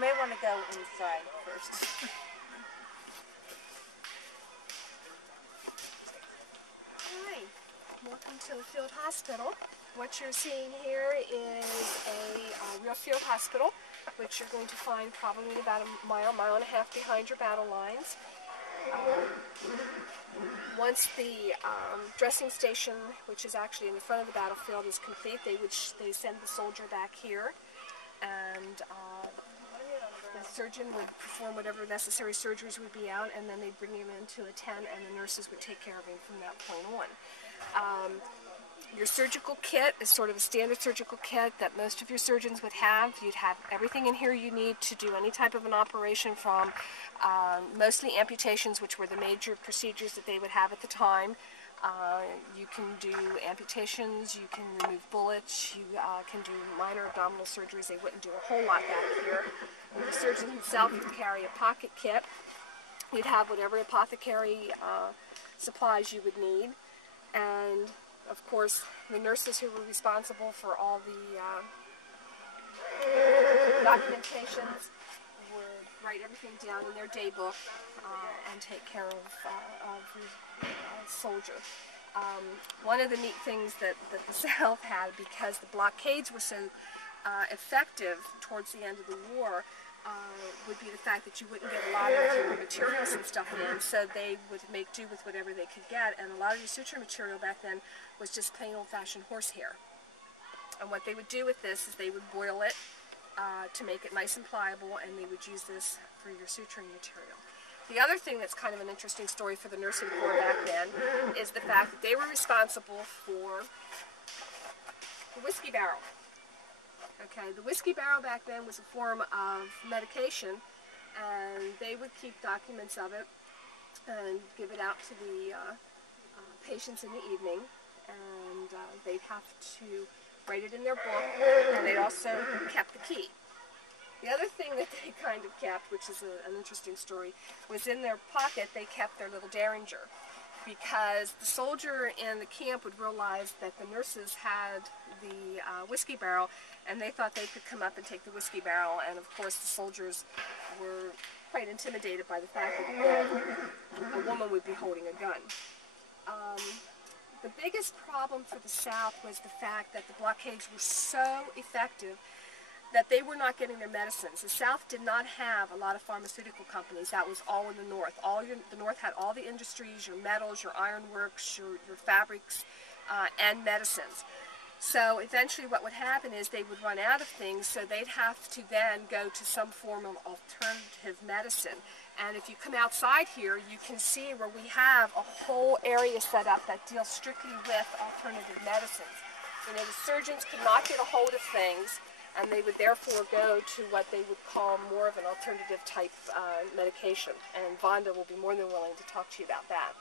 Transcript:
may want to go inside first. Hi, welcome to the field hospital. What you're seeing here is a real field hospital, which you're going to find probably about a mile, mile and a half behind your battle lines. Once the dressing station, which is actually in the front of the battlefield, is complete, they send the soldier back here, and the surgeon would perform whatever necessary surgeries would be out, and then they'd bring him into a tent, and the nurses would take care of him from that point on. Your surgical kit is sort of a standard surgical kit that most of your surgeons would have. You'd have everything in here you need to do any type of an operation, from mostly amputations, which were the major procedures that they would have at the time. You can do amputations, you can remove bullets, you can do minor abdominal surgeries. They wouldn't do a whole lot back here. And the surgeon himself would carry a pocket kit. You'd have whatever apothecary supplies you would need. And of course, the nurses who were responsible for all the documentations would write everything down in their day book and take care of the soldier. One of the neat things that the South had, because the blockades were so effective towards the end of the war, would be the fact that you wouldn't get a lot of your materials and stuff in, so they would make do with whatever they could get, and a lot of your suture material back then was just plain old-fashioned horsehair. And what they would do with this is they would boil it to make it nice and pliable, and they would use this for your suturing material. The other thing that's kind of an interesting story for the nursing corps back then is the fact that they were responsible for the whiskey barrel. Okay, the whiskey barrel back then was a form of medication, and they would keep documents of it and give it out to the patients in the evening, and they'd have to write it in their book, and they also kept the key. The other thing that they kind of kept, which is an interesting story, was in their pocket they kept their little derringer, because the soldier in the camp would realize that the nurses had the whiskey barrel, and they thought they could come up and take the whiskey barrel, and of course the soldiers were quite intimidated by the fact that a woman would be holding a gun. The biggest problem for the South was the fact that the blockades were so effective that they were not getting their medicines. The South did not have a lot of pharmaceutical companies. That was all in the North. The North had all the industries, your metals, your ironworks, your fabrics, and medicines. So eventually what would happen is they would run out of things, so they'd have to then go to some form of alternative medicine. And if you come outside here, you can see where we have a whole area set up that deals strictly with alternative medicines. You know, the surgeons could not get a hold of things, and they would therefore go to what they would call more of an alternative type medication. And Vonda will be more than willing to talk to you about that.